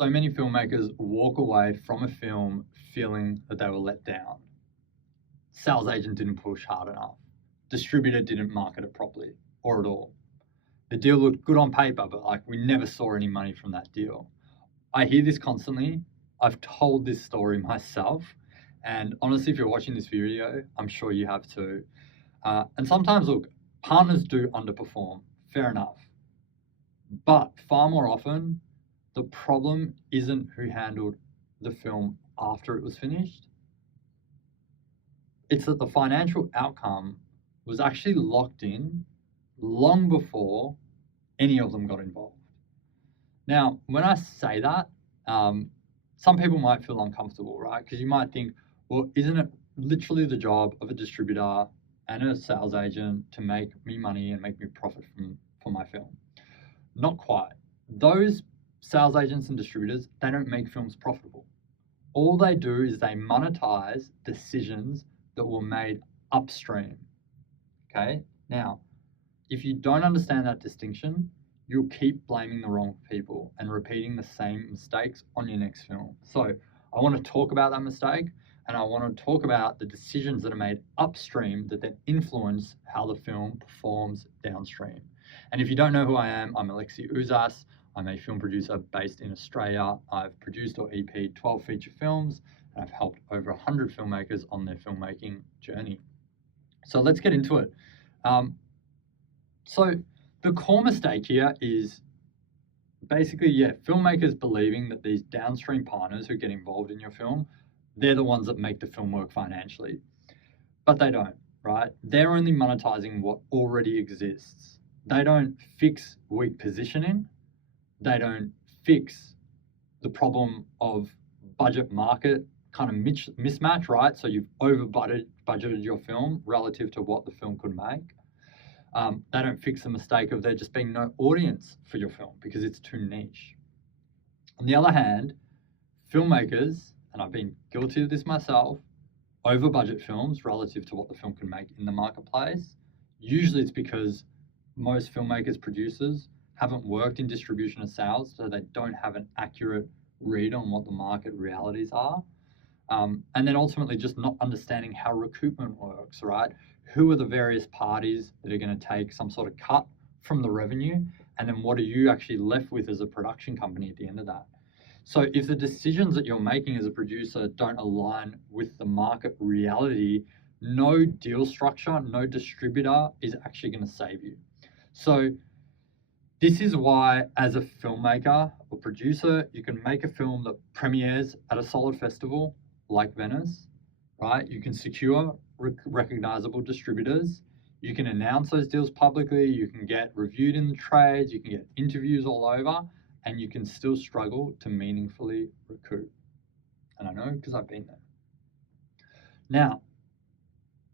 So many filmmakers walk away from a film feeling that they were let down. Sales agent didn't push hard enough. Distributor didn't market it properly or at all. The deal looked good on paper, but like we never saw any money from that deal. I hear this constantly. I've told this story myself. And honestly, if you're watching this video, I'm sure you have too. And sometimes, look, partners do underperform. Fair enough. But far more often, the problem isn't who handled the film after it was finished. It's that the financial outcome was actually locked in long before any of them got involved. Now, when I say that, some people might feel uncomfortable, right? Because you might think, well, isn't it literally the job of a distributor and a sales agent to make me money and make me profit from my film? Not quite. Those sales agents and distributors, they don't make films profitable. All they do is they monetize decisions that were made upstream. Okay? Now, if you don't understand that distinction, you'll keep blaming the wrong people and repeating the same mistakes on your next film. So I want to talk about that mistake, and I want to talk about the decisions that are made upstream that then influence how the film performs downstream. And if you don't know who I am, I'm Alexi Uzas. I'm a film producer based in Australia. I've produced or EP'd 12 feature films, and I've helped over 100 filmmakers on their filmmaking journey. So let's get into it. So the core mistake here is basically, filmmakers believing that these downstream partners who get involved in your film, they're the ones that make the film work financially. But they don't, right? They're only monetizing what already exists. They don't fix weak positioning. They don't fix the problem of budget market kind of mismatch, right? So you've over budgeted your film relative to what the film could make. They don't fix the mistake of there just being no audience for your film because it's too niche. On the other hand, filmmakers, and I've been guilty of this myself, over budget films relative to what the film can make in the marketplace. Usually it's because most filmmakers, producers haven't worked in distribution or sales, so they don't have an accurate read on what the market realities are. And then ultimately just not understanding how recoupment works, right? Who are the various parties that are going to take some sort of cut from the revenue? And then what are you actually left with as a production company at the end of that? So if the decisions that you're making as a producer don't align with the market reality, no deal structure, no distributor is actually going to save you. So this is why, as a filmmaker or producer, you can make a film that premieres at a solid festival like Venice, right? You can secure recognizable distributors. You can announce those deals publicly. You can get reviewed in the trades. You can get interviews all over, and you can still struggle to meaningfully recoup. And I know because I've been there. Now,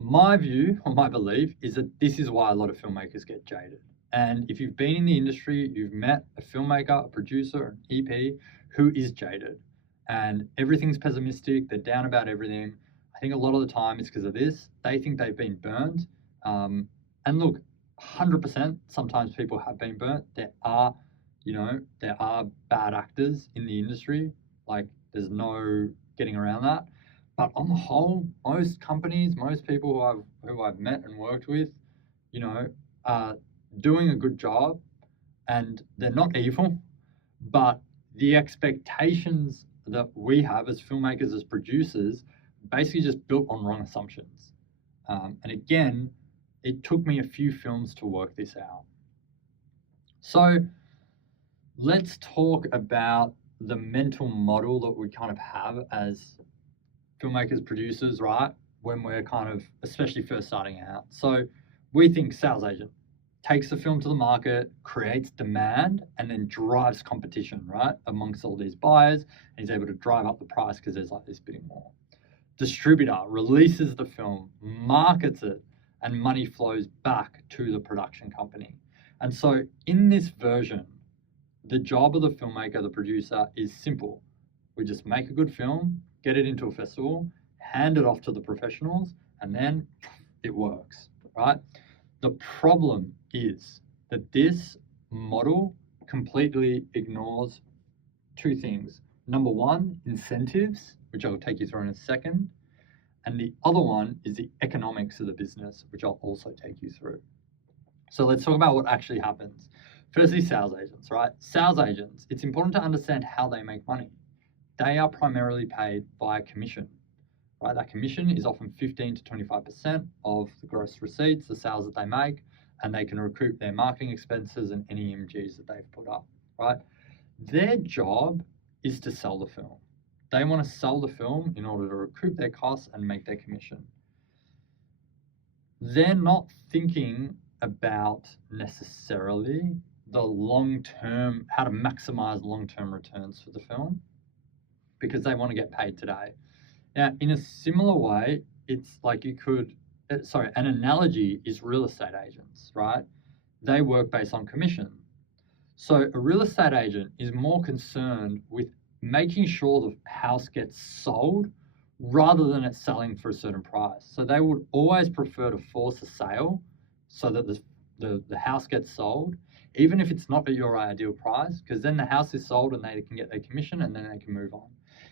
my view or my belief is that this is why a lot of filmmakers get jaded. And if you've been in the industry, you've met a filmmaker, a producer, an EP who is jaded and everything's pessimistic, they're down about everything. I think a lot of the time it's because of this. They think they've been burned. And look, 100%, sometimes people have been burnt. There are bad actors in the industry. Like, there's no getting around that. But on the whole, most companies, most people who I've met and worked with, are doing a good job, and they're not evil, but the expectations that we have as filmmakers, as producers, basically just built on wrong assumptions. And again, it took me a few films to work this out. So let's talk about the mental model that we kind of have as filmmakers, producers, right? When we're kind of, especially first starting out. So we think sales agent takes the film to the market, creates demand, and then drives competition, right? Amongst all these buyers, and he's able to drive up the price because there's like this bidding war. Distributor releases the film, markets it, and money flows back to the production company. And so in this version, the job of the filmmaker, the producer, is simple. We just make a good film, get it into a festival, hand it off to the professionals, and then it works, right? The problem is that this model completely ignores two things. Number one, incentives, which I'll take you through in a second. And the other one is the economics of the business, which I'll also take you through. So let's talk about what actually happens. Firstly, sales agents, right? Sales agents, it's important to understand how they make money. They are primarily paid by commission, right? That commission is often 15 to 25% of the gross receipts, the sales that they make, and they can recoup their marketing expenses and any MGs that they've put up, right? Their job is to sell the film. They want to sell the film in order to recoup their costs and make their commission. They're not thinking about necessarily the long-term, how to maximize long-term returns for the film, because they want to get paid today. Now, in a similar way, it's like an analogy is real estate agents, right? They work based on commission. So a real estate agent is more concerned with making sure the house gets sold rather than it selling for a certain price. So they would always prefer to force a sale so that the house gets sold, even if it's not at your ideal price, because then the house is sold and they can get their commission and then they can move on.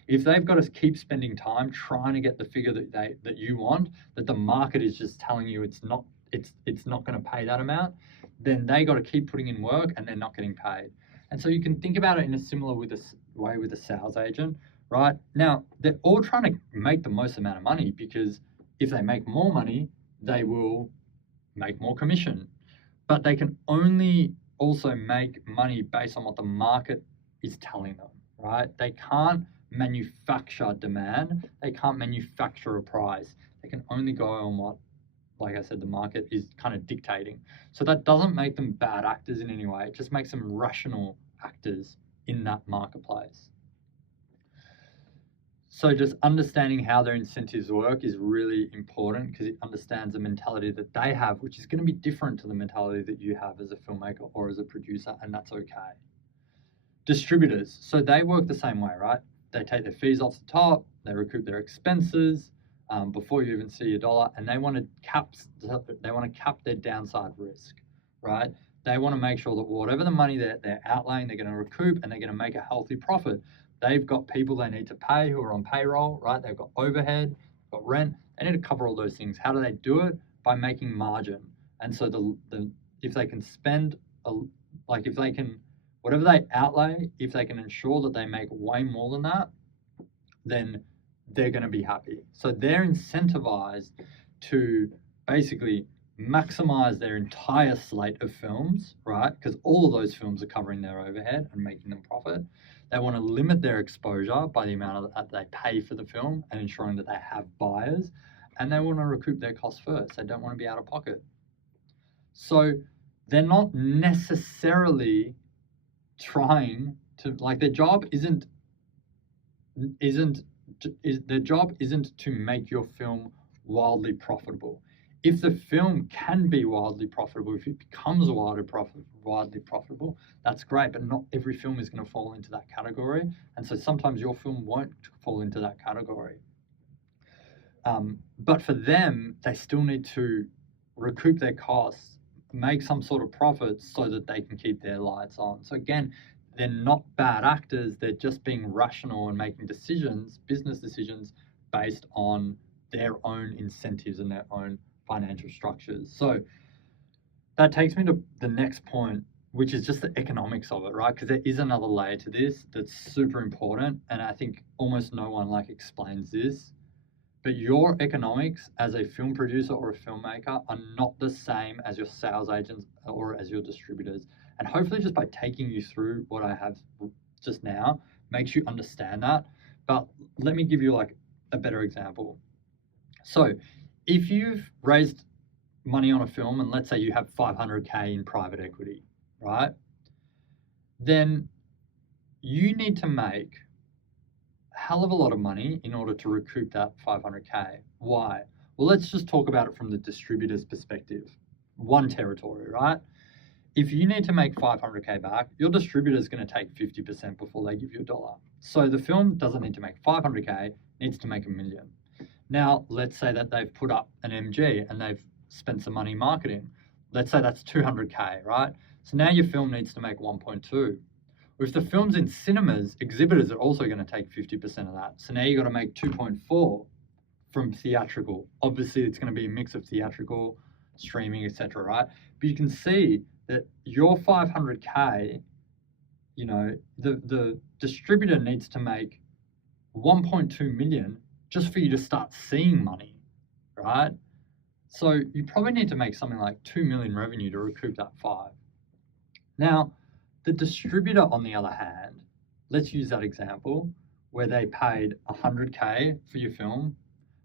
If they've got to keep spending time trying to get the figure that you want, that the market is just telling you it's not going to pay that amount, then they got to keep putting in work and they're not getting paid. And so you can think about it in a similar way with a sales agent, right? Now, they're all trying to make the most amount of money, because if they make more money, they will make more commission. But they can only also make money based on what the market is telling them, right? They can't manufacture demand. They can't manufacture a price. They can only go on what, like I said, the market is kind of dictating. So that doesn't make them bad actors in any way. It just makes them rational actors in that marketplace. So just understanding how their incentives work is really important, because it understands the mentality that they have, which is going to be different to the mentality that you have as a filmmaker or as a producer, and that's okay. Distributors, so they work the same way, right? They take their fees off the top, they recoup their expenses before you even see a dollar, and they want to cap their downside risk, right? They want to make sure that whatever the money they're outlaying, they're going to recoup and they're going to make a healthy profit. They've got people they need to pay who are on payroll, right? They've got overhead, got rent. They need to cover all those things. How do they do it? By making margin. And so if they can spend, whatever they outlay, if they can ensure that they make way more than that, then they're going to be happy. So they're incentivized to basically maximize their entire slate of films, right? Because all of those films are covering their overhead and making them profit. They want to limit their exposure by the amount that they pay for the film and ensuring that they have buyers, and they want to recoup their costs first. They don't want to be out of pocket. So they're not necessarily trying to, their job isn't to make your film wildly profitable. If the film can be wildly profitable, if it becomes wildly profitable, that's great, but not every film is going to fall into that category. And so sometimes your film won't fall into that category. But for them, they still need to recoup their costs, make some sort of profit so that they can keep their lights on. So again, they're not bad actors. They're just being rational and making decisions, business decisions, based on their own incentives and their own financial structures. So that takes me to the next point, which is just the economics of it, right? Because there is another layer to this that's super important, and I think almost no one explains this. But your economics as a film producer or a filmmaker are not the same as your sales agents or as your distributors. And hopefully just by taking you through what I have just now makes you understand that. But let me give you a better example. So if you've raised money on a film, and let's say you have 500K in private equity, right? Then you need to make a hell of a lot of money in order to recoup that 500K. Why? Well, let's just talk about it from the distributor's perspective. One territory, right? If you need to make 500K back, your distributor is going to take 50% before they give you $1. So the film doesn't need to make 500K, it needs to make $1 million. Now, let's say that they've put up an MG and they've spent some money marketing. Let's say that's 200K, right? So now your film needs to make 1.2. If the film's in cinemas, exhibitors are also going to take 50% of that. So now you've got to make 2.4 from theatrical. Obviously, it's going to be a mix of theatrical, streaming, etc., right? But you can see that your 500K, you know, the distributor needs to make 1.2 million just for you to start seeing money, right? So you probably need to make something like 2 million revenue to recoup that 5. Now, the distributor, on the other hand, let's use that example where they paid 100K for your film,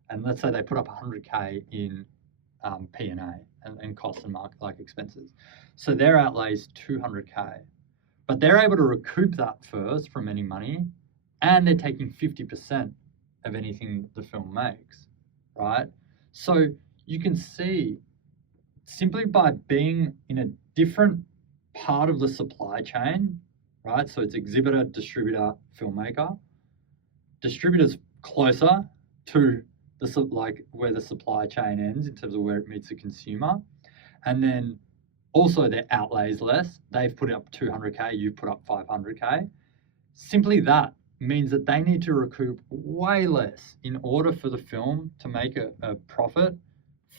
and let's say they put up 100K in P&A and costs and market like expenses. So their outlay is 200K, but they're able to recoup that first from any money, and they're taking 50% of anything the film makes, right? So you can see simply by being in a different part of the supply chain, right? So it's exhibitor, distributor, filmmaker. Distributor's closer to the like where the supply chain ends in terms of where it meets the consumer, and then also their outlay is less. They've put up 200K, you put up 500K. Simply that means that they need to recoup way less in order for the film to make a profit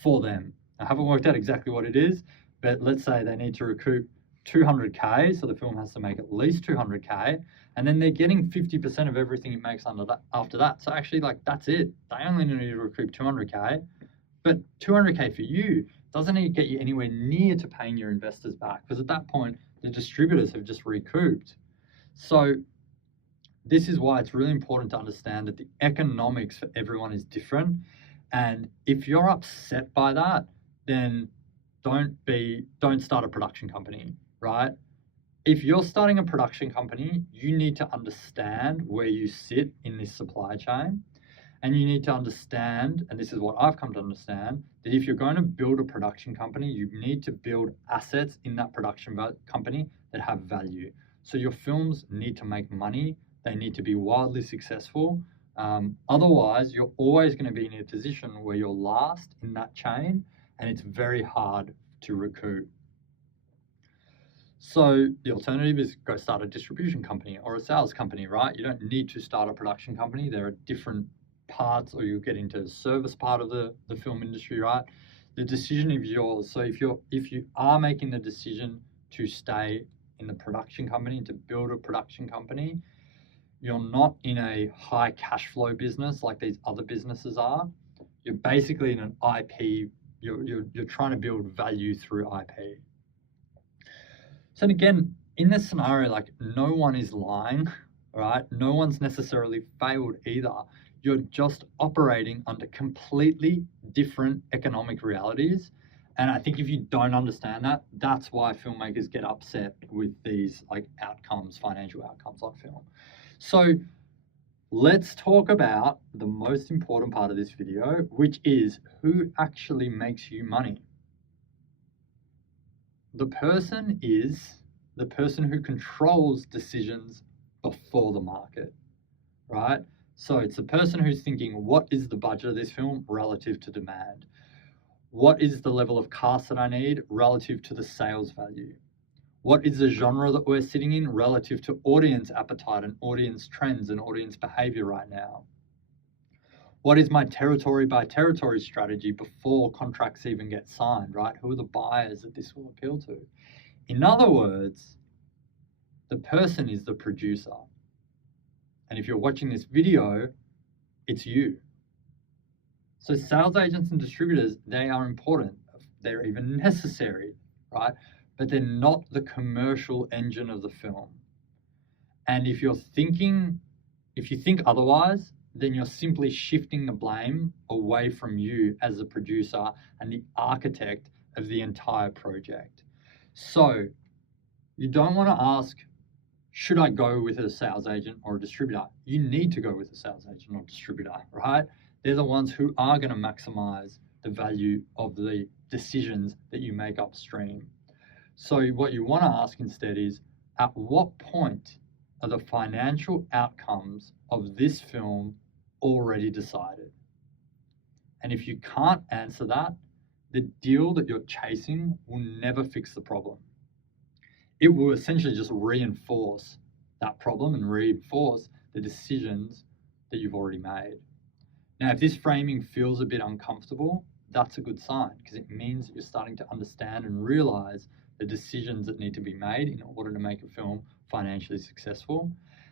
for them. I haven't worked out exactly what it is, but let's say they need to recoup 200K, so the film has to make at least 200K, and then they're getting 50% of everything it makes after that. So actually, like, that's it. They only need to recoup 200K, but 200K for you doesn't need to get you anywhere near to paying your investors back, because at that point, the distributors have just recouped. So this is why it's really important to understand that the economics for everyone is different. And if you're upset by that, then don't start a production company, right? If you're starting a production company, you need to understand where you sit in this supply chain. And you need to understand, and this is what I've come to understand, that if you're going to build a production company, you need to build assets in that production company that have value. So your films need to make money. They need to be wildly successful. Otherwise, you're always going to be in a position where you're last in that chain, and it's very hard to recoup. So the alternative is go start a distribution company or a sales company, right? You don't need to start a production company. There are different parts, or you get into the service part of the film industry, right? The decision is yours. So if you are making the decision to stay in the production company and to build a production company, you're not in a high cash flow business like these other businesses are. You're basically in an IP. You're trying to build value through IP. So again, in this scenario, like, no one is lying, right? No one's necessarily failed either. You're just operating under completely different economic realities. And I think if you don't understand that, that's why filmmakers get upset with these like outcomes, financial outcomes on film. So let's talk about the most important part of this video, which is who actually makes you money. The person is the person who controls decisions before the market, right? So it's the person who's thinking, what is the budget of this film relative to demand? What is the level of cast that I need relative to the sales value? What is the genre that we're sitting in relative to audience appetite and audience trends and audience behavior right now? What is my territory by territory strategy before contracts even get signed, right? Who are the buyers that this will appeal to? In other words, the person is the producer. And if you're watching this video, it's you. So sales agents and distributors, they are important. They're even necessary, right? But they're not the commercial engine of the film. And if you think otherwise, then you're simply shifting the blame away from you as the producer and the architect of the entire project. So you don't want to ask, should I go with a sales agent or a distributor? You need to go with a sales agent or distributor, right? They're the ones who are going to maximize the value of the decisions that you make upstream. So what you want to ask instead is, at what point are the financial outcomes of this film already decided? And if you can't answer that, the deal that you're chasing will never fix the problem. It will essentially just reinforce that problem and reinforce the decisions that you've already made. Now, if this framing feels a bit uncomfortable, that's a good sign because it means that you're starting to understand and realize the decisions that need to be made in order to make a film financially successful.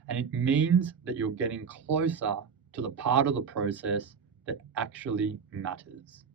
And it means that you're getting closer to the part of the process that actually matters.